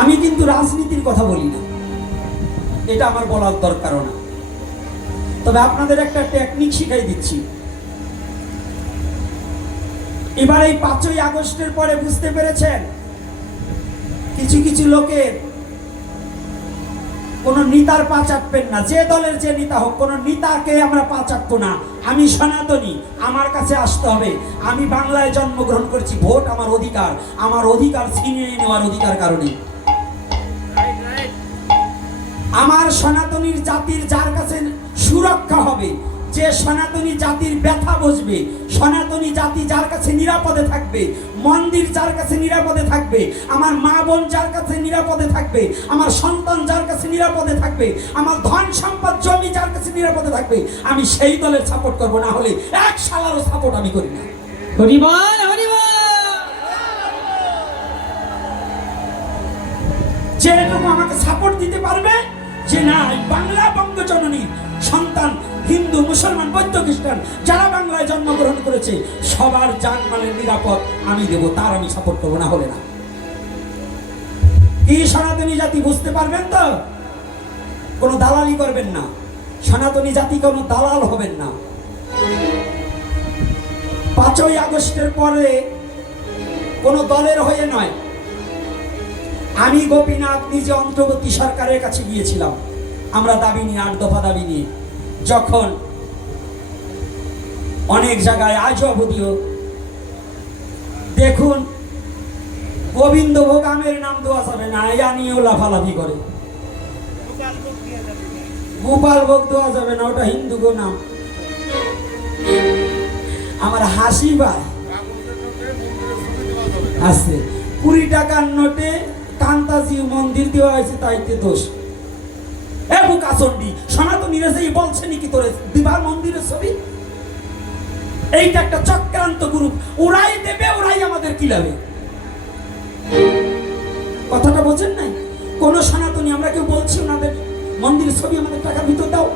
আমি কিন্তু রাজনীতির কথা বলি না, এটা আমার বলার দরকারও না। তবে আপনাদের একটা টেকনিক শিখাই দিচ্ছি। এবার এই 5ই আগস্টের পরে বুঝতে পেরেছেন কিছু কিছু লোকের কোন নেতার পা চাটবেন না, যে দলের যে নেতা হোক, কোন নেতাকে আমরা পা চাটবো না। আমি সনাতনী, আমার কাছে আসতে হবে। আমি বাংলায় জন্মগ্রহণ করেছি, ভোট আমার অধিকার, আমার অধিকার ছিনিয়ে নেওয়ার অধিকার কারণে আমার সনাতনীর জাতির যার কাছে সুরক্ষা হবে, যে সনাতনী জাতির ব্যথা বুঝবে, সনাতনী জাতি যার কাছে নিরাপদে থাকবে, মন্দির যার কাছে নিরাপদে থাকবে, আমার মা বোন যার কাছে নিরাপদে থাকবে, আমার সন্তান যার কাছে নিরাপদে থাকবে, আমার ধন সম্পদ জমি যার কাছে নিরাপদে থাকবে, আমি সেই দলের সাপোর্ট করব। না হলে এক শালারও সাপোর্ট আমি করি না। হরিবল হরিবল। যেরকম আমাকে সাপোর্ট দিতে পারবে যে না, বাংলা বঙ্গজননী সন্তান, হিন্দু মুসলমান বৌদ্ধ খ্রিস্টান যারা বাংলায় জন্মগ্রহণ করেছে সবার জানমালের নিরাপদ আমি দেব, তার আমি সাপোর্ট করবো। না হলে না। কি সনাতনী জাতি বুঝতে পারবেন তো? কোনো দালালি করবেন না, সনাতনী জাতি কোনো দালাল হবেন না। 5ই আগস্টের পরে কোনো দলের হয়ে নয়, আমি গোপীনাথ নিজে অন্তর্বর্তী সরকারের কাছে গিয়েছিলাম। আমরা দাবি নিয়ে 8 দফা দাবি নিয়ে, যখন অনেক জায়গায় আজও অবধিও দেখুন গোবিন্দভোগ আমের নাম দেওয়া যাবে না, ইয়া নিয়েও লাফালাফি করে। গোপাল ভোগ দেওয়া যাবে না, ওটা হিন্দু গো নাম। আমার হাসি পায় আছে 20 টাকার নোটে কান্তাজি মন্দির দেওয়া হয়েছে, তাইতে দোষ। সনাতনীরা যে বলছে নাকি তোরে দিবার মন্দিরের ছবি, এইটা একটা চক্রান্ত গ্রুপ, ওরাই দেবে, ওরাই আমাদের কিলাবে। কথাটা বোঝেন নাই? কোন সনাতনী আমরা কেউ বলছি ওনাদের মন্দিরের ছবি আমাদের টাকা ভিতর দাও,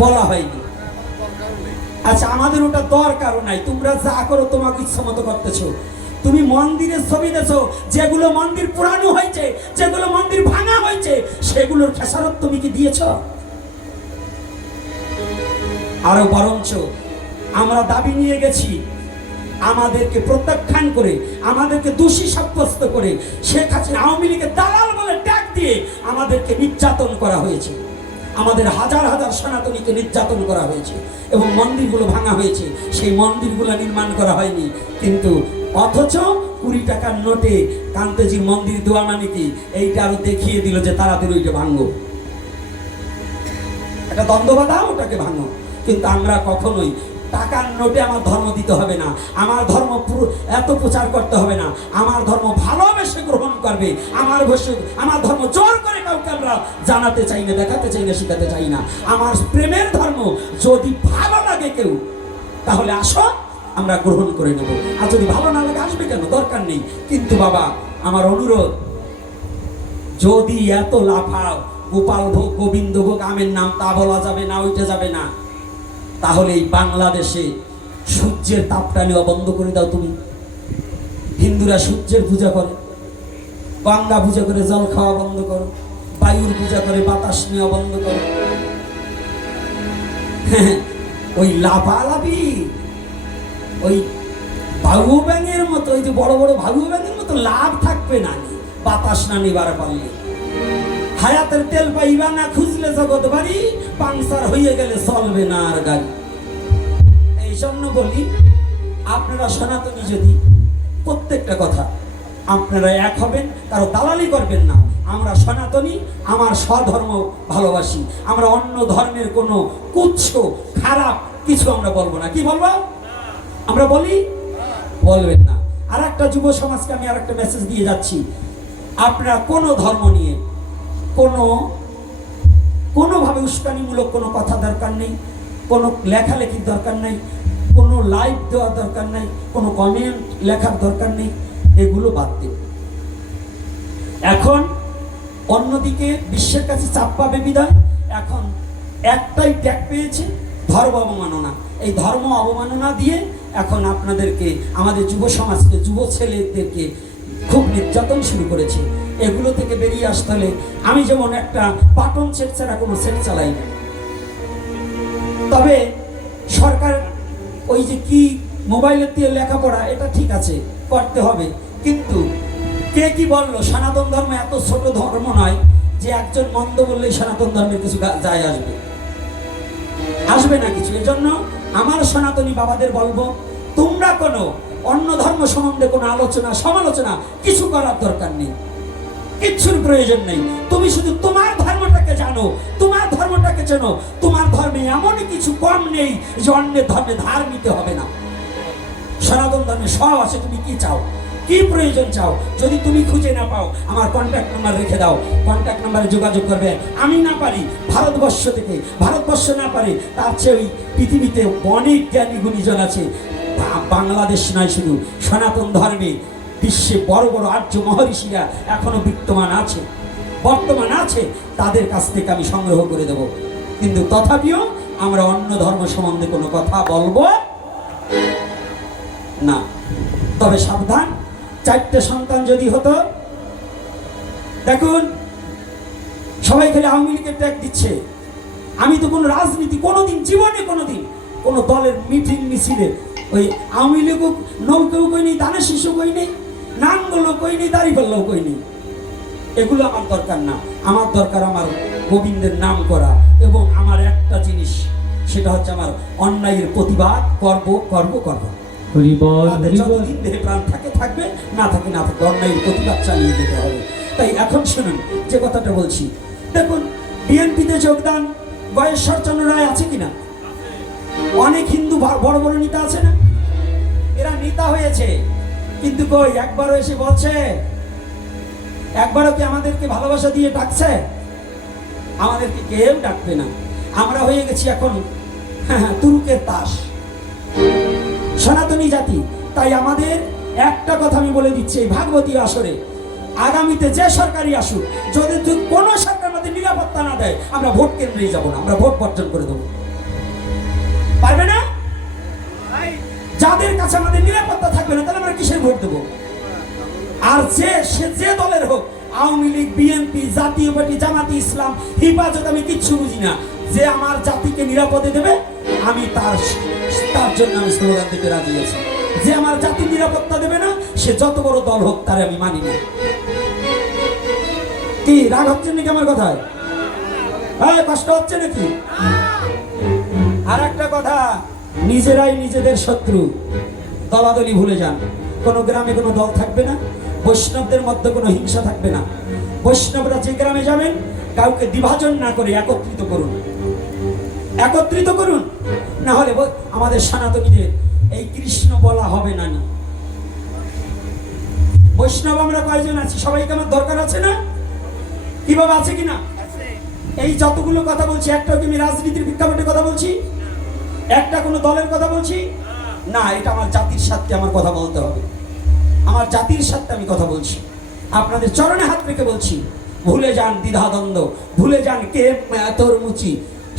বলা হয়নি। আচ্ছা, আমাদের ওটা দরকারও নাই, তোমরা যা করো তোমাকে ইচ্ছা মতো করতেছো। তুমি মন্দিরের ছবি দেছো, যেগুলো মন্দির পুরানো হয়েছে, যেগুলো মন্দির ভাঙা হয়েছে, সেগুলোর খেসারত তুমি কি দিয়েছ? আরো বরঞ্চ আমরা দাবি নিয়ে গেছি, আমাদেরকে প্রত্যাখ্যান করে, আমাদেরকে দোষী সাব্যস্ত করে, শেখ হাসিনা আওয়ামী লীগের দালাল বলে ট্যাগ দিয়ে আমাদেরকে নির্যাতন করা হয়েছে। আমাদের হাজার হাজার সনাতনীকে নির্যাতন করা হয়েছে এবং মন্দিরগুলো ভাঙা হয়েছে, সেই মন্দিরগুলো নির্মাণ করা হয়নি। কিন্তু অথচ 20 টাকার নোটে কান্তেজির মন্দির দেওয়া মানে কি, এইটা আরো দেখিয়ে দিল যে তাড়াতাড়ি ওইটা ভাঙো, একটা দ্বন্দ্ব বাধা, ওটাকে ভাঙো। কিন্তু আমরা কখনোই টাকার নোটে আমার ধর্ম দিতে হবে না, আমার ধর্ম এত প্রচার করতে হবে না, আমার ধর্ম ভালোবেসে গ্রহণ করবে, আমার ধর্ম জোর করে কাউকে আমরা জানাতে চাই না, দেখাতে চাই না, শিখাতে চাই না। আমার প্রেমের ধর্ম যদি ভালো লাগে কেউ, তাহলে আসো, আমরা গ্রহণ করে নেব। আর যদি ভালো না লাগে আসবে কেন, দরকার নেই। কিন্তু বাবা, আমার অনুরোধ, যদি এত লাফাও গোপাল ভোগ গোবিন্দ ভোগ আমের নাম তা বলা যাবে না, ওইটা যাবে না, তাহলে এই বাংলাদেশে সূর্যের তাপটা নেওয়া বন্ধ করে দাও তুমি। হিন্দুরা সূর্যের পূজা করে, গঙ্গা পূজা করে জল খাওয়া বন্ধ করো, বায়ুর পূজা করে বাতাস নেওয়া বন্ধ করো। ওই লাফালাফি, ওই ভাগু ব্যাঙের মতো, ওই যে বড় বড় ভাগু ব্যাঙের মতো লাভ থাকবে না, বাতাস না নিবার পারলে। হায়াতের তেল পাইবা না খুঁজলে জগৎ বাড়ি, পাংচার হয়ে গেলে চলবে না আর গাড়ি। এই জন্য বলি, আপনারা সনাতনী যদি প্রত্যেকটা কথা আপনারা এক হবেন, কারো দালালি করবেন না। আমরা সনাতনী, আমার স্বধর্ম ভালোবাসি, আমরা অন্য ধর্মের কোনো কুচ্ছ খারাপ কিছু আমরা বলবো না। কি বলবো আমরা? বলি বলবেন না। আর একটা যুব সমাজকে আমি আর একটা মেসেজ দিয়ে যাচ্ছি, আপনারা কোনো ধর্ম নিয়ে কোনোভাবে উস্কানিমূলক কোনো কথা দরকার নেই, কোনো লেখালেখির দরকার নেই, কোনো লাইভ দেওয়ার দরকার নেই, কোনো কমেন্ট লেখার দরকার নেই, এগুলো বাদ দিন। এখন অন্যদিকে বিশ্বের কাছে চাপ পাবে বিদায় এখন একটাই ট্যাগ পেয়েছে, ধর্ম অবমাননা। এই ধর্ম অবমাননা দিয়ে এখন আপনাদেরকে, আমাদের যুব সমাজকে, যুব ছেলেদেরকে খুব নির্যাতন শুরু করেছে। এগুলো থেকে বেরিয়ে আসতে হলে আমি যেমন একটা বাটন সেট ছাড়া কোনো সেট চালাই না। তবে সরকার ওই যে কি মোবাইলের দিয়ে লেখাপড়া, এটা ঠিক আছে, করতে হবে, কিন্তু কে কি বললো সনাতন ধর্ম এত ছোট ধর্ম নয় যে একজন মন্দ বললেই সনাতন ধর্মের কিছু যায় আসবে না কিছু। এজন্য আমার সনাতনী বাবাদের বলবো, তোমরা কোনো অন্য ধর্ম সম্বন্ধে কোনো আলোচনা সমালোচনা কিছু করার দরকার নেই, কিচ্ছুর প্রয়োজন নেই। তুমি শুধু তোমার ধর্মটাকে জানো, তোমার ধর্মটাকে চেনো। তোমার ধর্মে এমনই কিছু কম নেই যে অন্যের ধর্মে ধার নিতে হবে না। সনাতন ধর্মে সব আছে, তুমি কি চাও, কি প্রয়োজন চাও, যদি তুমি খুঁজে না পাও আমার কন্ট্যাক্ট নাম্বার রেখে দাও, কন্ট্যাক্ট নাম্বারে যোগাযোগ করবে। আমি না পারি ভারতবর্ষ থেকে, ভারতবর্ষ না পারে তার চেয়ে ওই পৃথিবীতে অনেক জ্ঞানী গুণীজন আছে। বাংলাদেশ নয়, শুধু সনাতন ধর্মে বিশ্বে বড় বড় আর্য মহর্ষিরা এখনো বিদ্যমান আছে, বর্তমান আছে, তাদের কাছ থেকে আমি সংগ্রহ করে দেব। কিন্তু তথাপিও আমরা অন্য ধর্ম সম্বন্ধে কোনো কথা বলবো না। তবে সাবধান, 4টে সন্তান যদি হতো, দেখুন সবাই খালি আওয়ামী লীগের ট্যাগ দিচ্ছে। আমি তো কোনো রাজনীতি কোনোদিন জীবনে কোনোদিন কোনো দলের মিটিং মিছিলে ওই আওয়ামী লীগ নৌকেও কই নেই, দানের শিশু কই নেই, নামগুলো কই নেই, দাঁড়িপাল্লাও কই নেই। এগুলো আমার দরকার না। আমার দরকার আমার গোবিন্দের নাম করা, এবং আমার একটা জিনিস, সেটা হচ্ছে আমার অন্যায়ের প্রতিবাদ করব করব করব। যতদিন দেহে প্রাণ থাকবে, না থাকে না থাকে, অন্যায়ের প্রতিবাদ চালিয়ে যেতে হবে। তাই এখন শুনুন যে কথাটা বলছি, দেখুন বিএনপিতে যোগদান গয়েশ্বরচন্দ্র রায় আছে কিনা? অনেক হিন্দু বড় বড় নেতা আছে না? এরা নেতা হয়েছে, কিন্তু কই একবারও এসে বলছে, একবারও কি আমাদেরকে ভালোবাসা দিয়ে ডাকছে? আমাদেরকে কেউ ডাকবে না। আমরা হয়ে গেছি এখন তুরুকের তাস, সনাতনী জাতি। তাই আমাদের একটা কথা আমি বলে দিচ্ছি, এই ভাগবতী আসরে আগামীতে যে সরকারি আসুক, যদি কোনো সরকার আমাদের নিরাপত্তা না দেয়, আমরা ভোট কেন্দ্রে যাব না, আমরা ভোট বর্জন করে দেবো। পারবে না? যাদের কাছে আমাদের নিরাপত্তা থাকবে না, তাহলে আমরা কিসের ভোট দেবো? আর যে দলের হোক, আওয়ামী লীগ, বিএনপি, জাতীয় পার্টি, জামাতি ইসলাম, হিফাজত, আমি কিচ্ছু বুঝি না, যে আমার জাতিকে নিরাপদে দেবে আমি তার জন্য আমি স্লোগান দিতে রাজি আছি। যে আমার জাতির নিরাপত্তা দেবে না, সে যত বড় দল হোক তারে আমি মানি না। কি রাগ হচ্ছে নাকি আমার কথায়? কষ্ট হচ্ছে নাকি? আর একটা কথা, নিজেরাই নিজেদের শত্রু। দলাদলি ভুলে যান। কোনো গ্রামে কোনো দল থাকবে না, বৈষ্ণবদের মধ্যে কোনো হিংসা থাকবে না। বৈষ্ণবরা যে গ্রামে যাবেন, কাউকে বিভাজন না করে একত্রিত করুন, একত্রিত করুন। না হলে আমাদের সনাতনীদের এই কৃষ্ণ বলা হবে না। বৈষ্ণব আমরা কয়জন আছি? সবাইকে আমার দরকার আছে না? কিভাবে আছে কিনা? এই যতগুলো কথা বলছি, একটাও কি আমি রাজনীতির প্রেক্ষাপটে কথা বলছি? একটা কোনো দলের কথা বলছি না? এটা আমার জাতির সাথে আমার কথা বলতে হবে, আমার জাতির সাথে আমি কথা বলছি। আপনাদের চরণে হাত রেখে বলছি, ভুলে যান দ্বিধাদ্বন্দ্ব, ভুলে যান কে তোর মুচি,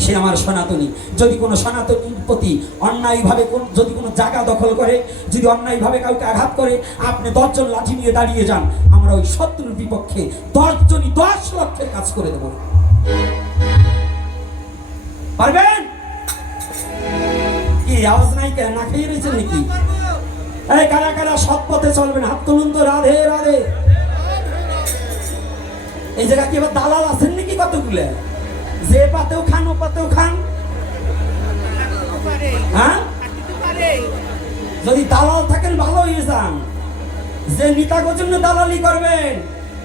সে আমার সনাতনী। যদি কোনো সনাতনীর প্রতি অন্যায়ভাবে যদি কোনো জায়গা দখল করে, যদি অন্যায়ভাবে কাউকে আঘাত করে, আপনি 10 জন লাঠি নিয়ে দাঁড়িয়ে যান, আমরা ওই শত্রুর বিপক্ষে 10 জনই 10 লক্ষের কাজ করে দেব। পারবেন? কি আওয়াজ নাই কেন? না খেয়ে রয়েছেন নাকি? এই কারা কারা সৎ পথে চলবেন? হাত তুলুন তো। রাধে রাধে। এই জায়গা কি এবার দালাল আছেন নাকি কতগুলো? যে পাতেও খান, ও পাতেও খান। হ্যাঁ, যদি দালাল থাকেন ভালো হয়ে যান। যে নেতার জন্য দালালি করবেন,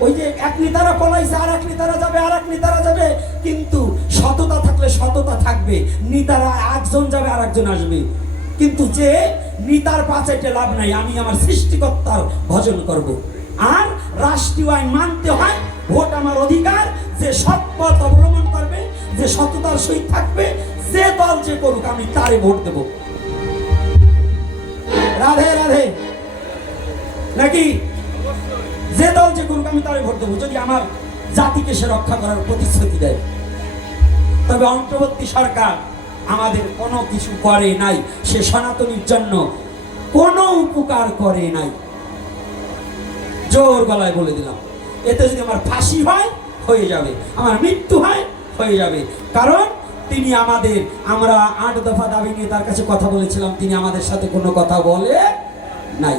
ওই যে এক নেতারা পলাইছে, আর এক নেতারা যাবে, আর এক নেতারা যাবে, কিন্তু সততা থাকলে সততা থাকবে। নেতারা একজন যাবে, আর একজন আসবে, কিন্তু যে নেতার পাচাইতে লাভ নাই। আমি আমার সৃষ্টিকর্তার ভজন করব, আর রাষ্ট্রীয় আইন মানতে হয়। ভোট আমার অধিকার। যে সৎ পথ অবলম্বন করবে, যে সততার সহিত থাকবে, যে দল যে করুক, আমি তারে ভোট দেব। রাধে রাধে। নাকি যে দল যে করুক, আমি তারে ভোট দেবো, যদি আমার জাতিকে সে রক্ষা করার প্রতিশ্রুতি দেয়। তবে অন্তর্বর্তী সরকার আমাদের কোনো কিছু করে নাই, সে সনাতনীর জন্য কোনো উপকার করে নাই। জোর গলায় বলে দিলাম, এতে যদি আমার ফাঁসি হয় হয়ে যাবে, আমার মৃত্যু হয় হয়ে যাবে। কারণ তিনি আমাদের, আমরা 8 দফা দাবি নিয়ে তার কাছে কথা বলেছিলাম, তিনি আমাদের সাথে কোনো কথা বলে নাই।